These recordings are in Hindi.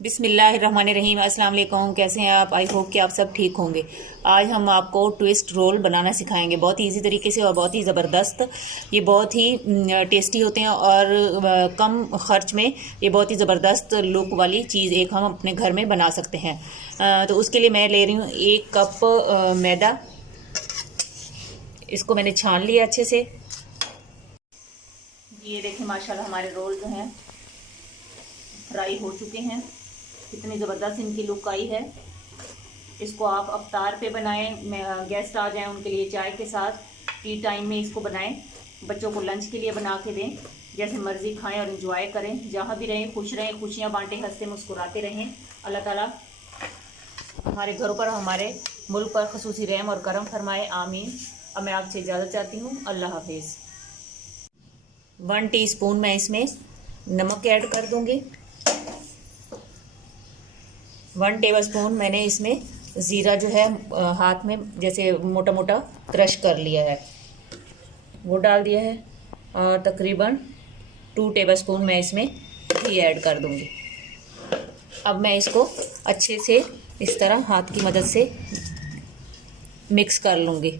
बिस्मिल्लाहिर्रहमानिर्रहीम। अस्सलाम वालेकुम। कैसे हैं आप? आई होप कि आप सब ठीक होंगे। आज हम आपको ट्विस्ट रोल बनाना सिखाएंगे बहुत ही इजी तरीके से और बहुत ही ज़बरदस्त। ये बहुत ही टेस्टी होते हैं और कम ख़र्च में ये बहुत ही ज़बरदस्त लुक वाली चीज़ एक हम अपने घर में बना सकते हैं। तो उसके लिए मैं ले रही हूँ 1 कप मैदा। इसको मैंने छान लिया अच्छे से। ये देखें माशाल्लाह हमारे रोल जो हैं फ्राई हो चुके हैं। कितनी ज़बरदस्त इनकी लुक आई है। इसको आप अफ्तार पे बनाएं, गेस्ट आ जाएं उनके लिए चाय के साथ, टी टाइम में इसको बनाएं, बच्चों को लंच के लिए बना के दें। जैसे मर्ज़ी खाएं और इंजॉय करें। जहाँ भी रहें खुश रहें, खुशियाँ बांटें, हंसते मुस्कुराते रहें। अल्लाह ताला हमारे घरों पर, हमारे मुल्क पर ख़ुसूसी रहम और करम फरमाए, आमीन। अब मैं आपसे इजाज़त चाहती हूँ। अल्लाह हाफिज़। 1 टीस्पून मैं इसमें नमक ऐड कर दूँगी। 1 टेबलस्पून मैंने इसमें ज़ीरा जो है हाथ में जैसे मोटा मोटा क्रश कर लिया है वो डाल दिया है। और तकरीबन 2 टेबलस्पून मैं इसमें घी ऐड कर दूंगी। अब मैं इसको अच्छे से इस तरह हाथ की मदद से मिक्स कर लूँगी।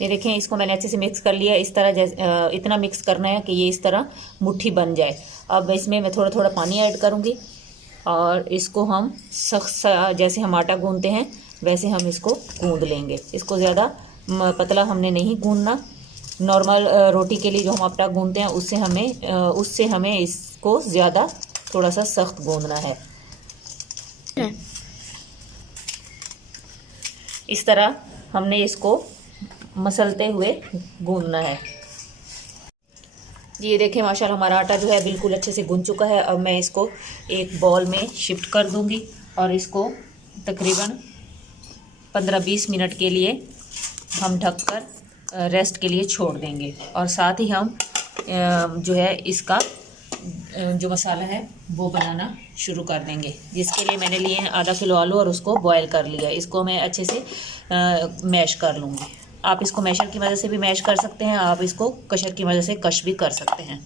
ये देखें, इसको मैंने अच्छे से मिक्स कर लिया। इस तरह जैसे इतना मिक्स करना है कि ये इस तरह मुट्ठी बन जाए। अब इसमें मैं थोड़ा थोड़ा पानी ऐड करूँगी और इसको हम सख्त जैसे हम आटा गूंदते हैं वैसे हम इसको गूंद लेंगे। इसको ज़्यादा पतला हमने नहीं गूंदना। नॉर्मल रोटी के लिए जो हम आटा गूंदते हैं उससे हमें इसको ज़्यादा थोड़ा सा सख्त गूंदना है। इस तरह हमने इसको मसलते हुए गूंदना है। ये देखें माशाल्लाह हमारा आटा जो है बिल्कुल अच्छे से गूंद चुका है। अब मैं इसको एक बॉल में शिफ्ट कर दूंगी और इसको तकरीबन 15-20 मिनट के लिए हम ढककर रेस्ट के लिए छोड़ देंगे। और साथ ही हम जो है इसका जो मसाला है वो बनाना शुरू कर देंगे। जिसके लिए मैंने लिए हैं आधा किलो आलू और उसको बॉयल कर लिया। इसको मैं अच्छे से मैश कर लूँगी। आप इसको मैशर की मदद से भी मैश कर सकते हैं, आप इसको कशर की मदद से कश भी कर सकते हैं।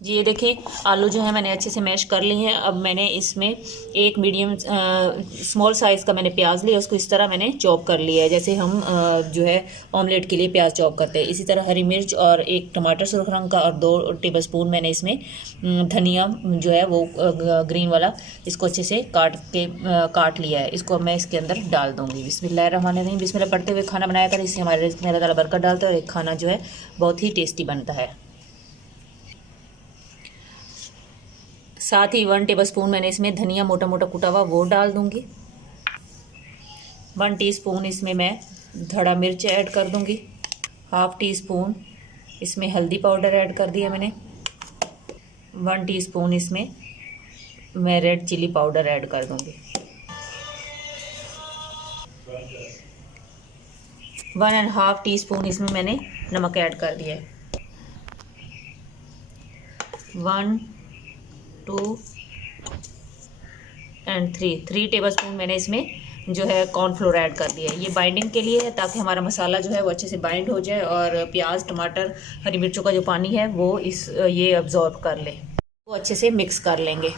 जी ये देखिए आलू जो है मैंने अच्छे से मैश कर ली हैं। अब मैंने इसमें एक मीडियम स्मॉल साइज़ का मैंने प्याज लिया, उसको इस तरह मैंने चॉप कर लिया है जैसे हम जो है ऑमलेट के लिए प्याज चॉप करते हैं। इसी तरह हरी मिर्च और एक टमाटर सुर्ख रंग का और 2 टेबलस्पून मैंने इसमें धनिया जो है वो ग्रीन वाला, इसको अच्छे से काट लिया है। इसको अब मैं इसके अंदर डाल दूँगी। बिस्मिल्लाहिर्रहमानिर्रहीम। बिस्मिल्लाह पढ़ते हुए खाना बनाया कर, इससे हमारे रिज़्क़ में अल्लाह ताला बरकत डालता है और एक खाना जो है बहुत ही टेस्टी बनता है। साथ ही 1 टेबलस्पून मैंने इसमें धनिया मोटा मोटा कुटा हुआ वो डाल दूंगी। 1 टीस्पून इसमें मैं धड़ा मिर्च ऐड कर दूंगी। 1/2 टीस्पून इसमें हल्दी पाउडर ऐड कर दिया मैंने। 1 टीस्पून इसमें मैं रेड चिली पाउडर ऐड कर दूंगी। 1.5 टीस्पून इसमें मैंने नमक ऐड कर दिया है। 1 2 और 3 टेबलस्पून मैंने इसमें जो है कॉर्नफ्लोर ऐड कर दिया है। ये बाइंडिंग के लिए है ताकि हमारा मसाला जो है वो अच्छे से बाइंड हो जाए और प्याज टमाटर हरी मिर्चों का जो पानी है वो ये अब्जॉर्ब कर ले। वो अच्छे से मिक्स कर लेंगे।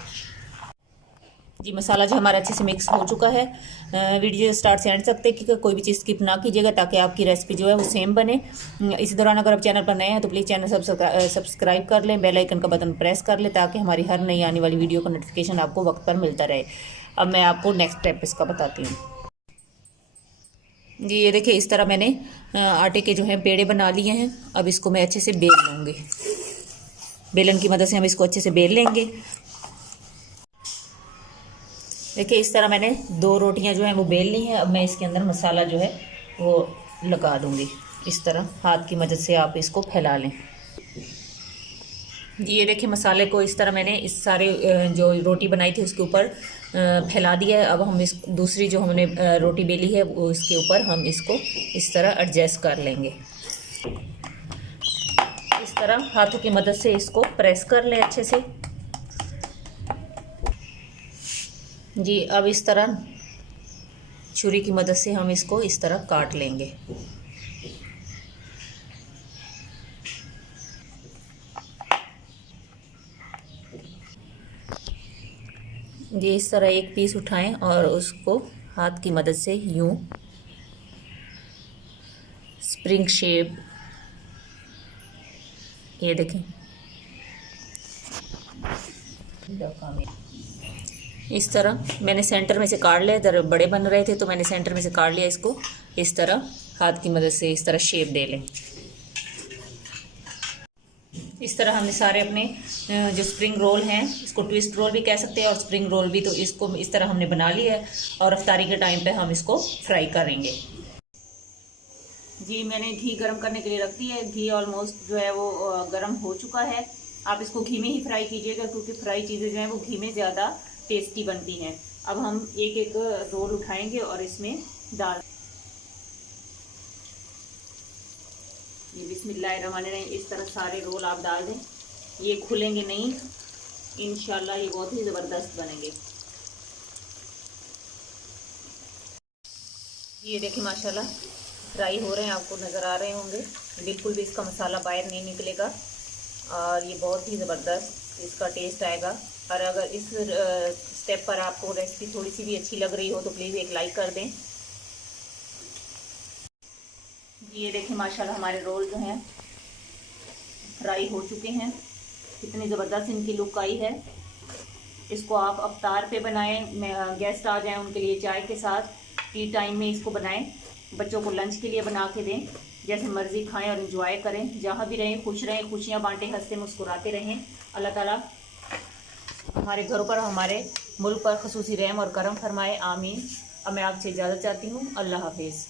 जी मसाला जो हमारा अच्छे से मिक्स हो चुका है। वीडियो स्टार्ट से एंड तक कि कोई भी चीज़ स्किप ना कीजिएगा ताकि आपकी रेसिपी जो है वो सेम बने। इसी दौरान अगर आप चैनल पर नए हैं तो प्लीज़ चैनल सब्सक्राइब कर लें, बेल आइकन का बटन प्रेस कर लें ताकि हमारी हर नई आने वाली वीडियो का नोटिफिकेशन आपको वक्त पर मिलता रहे। अब मैं आपको नेक्स्ट स्टेप इसका बताती हूँ। जी ये देखिए इस तरह मैंने आटे के जो है पेड़े बना लिए हैं। अब इसको मैं अच्छे से बेल लूँगी। बेलन की मदद से हम इसको अच्छे से बेल लेंगे। देखिए इस तरह मैंने 2 रोटियां जो हैं वो बेल ली हैं। अब मैं इसके अंदर मसाला जो है वो लगा दूंगी। इस तरह हाथ की मदद से आप इसको फैला लें। ये देखिए मसाले को इस तरह मैंने इस सारे जो रोटी बनाई थी उसके ऊपर फैला दिया है। अब हम इस दूसरी जो हमने रोटी बेली है वो इसके ऊपर हम इसको इस तरह एडजस्ट कर लेंगे। इस तरह हाथों की मदद से इसको प्रेस कर लें अच्छे से। जी अब इस तरह छुरी की मदद से हम इसको इस तरह काट लेंगे। ये इस तरह एक पीस उठाएं और उसको हाथ की मदद से यूं स्प्रिंग शेप, ये देखें इस तरह मैंने सेंटर में से काट लिया। इधर बड़े बन रहे थे तो मैंने सेंटर में से काट लिया इसको। इस तरह हाथ की मदद से इस तरह शेप दे लें। इस तरह हमने सारे अपने जो स्प्रिंग रोल हैं, इसको ट्विस्ट रोल भी कह सकते हैं और स्प्रिंग रोल भी, तो इसको इस तरह हमने बना लिया है और अफ्तारी के टाइम पे हम इसको फ्राई करेंगे। जी मैंने घी गरम करने के लिए रख दिया है। घी ऑलमोस्ट जो है वो गरम हो चुका है। आप इसको घी में ही फ्राई कीजिएगा क्योंकि फ्राई चीज़ें जो हैं वो घी में ज़्यादा टेस्टी बनती हैं। अब हम एक एक रोल उठाएंगे और इसमें डाल, ये बिस्मिल्लाहिर्रहमानिर्रहीम, इस तरह सारे रोल आप डाल दें। ये खुलेंगे नहीं इंशाल्लाह, ये बहुत ही ज़बरदस्त बनेंगे। ये देखिए माशाल्लाह फ्राई हो रहे हैं, आपको नज़र आ रहे होंगे। बिल्कुल भी इसका मसाला बाहर नहीं निकलेगा और ये बहुत ही ज़बरदस्त इसका टेस्ट आएगा। और अगर इस स्टेप पर आपको रेसिपी थोड़ी सी भी अच्छी लग रही हो तो प्लीज़ एक लाइक कर दें। ये देखिए माशाल्लाह हमारे रोल जो हैं फ्राई हो चुके हैं। कितनी ज़बरदस्त इनकी लुक आई है। इसको आप अफ्तार पे बनाएं, गेस्ट आ जाएं उनके लिए चाय के साथ, टी टाइम में इसको बनाएं, बच्चों को लंच के लिए बना के दें। जैसे मर्ज़ी खाएं और इंजॉय करें। जहाँ भी रहें खुश रहें, खुशियाँ बांटें, हंसते मुस्कुराते रहें। अल्लाह ताला हमारे घरों पर, हमारे मुल्क पर खुसूसी रहम और करम फरमाए, आमीन। अब मैं आपसे इजाज़त चाहती हूँ। अल्लाह हाफिज़।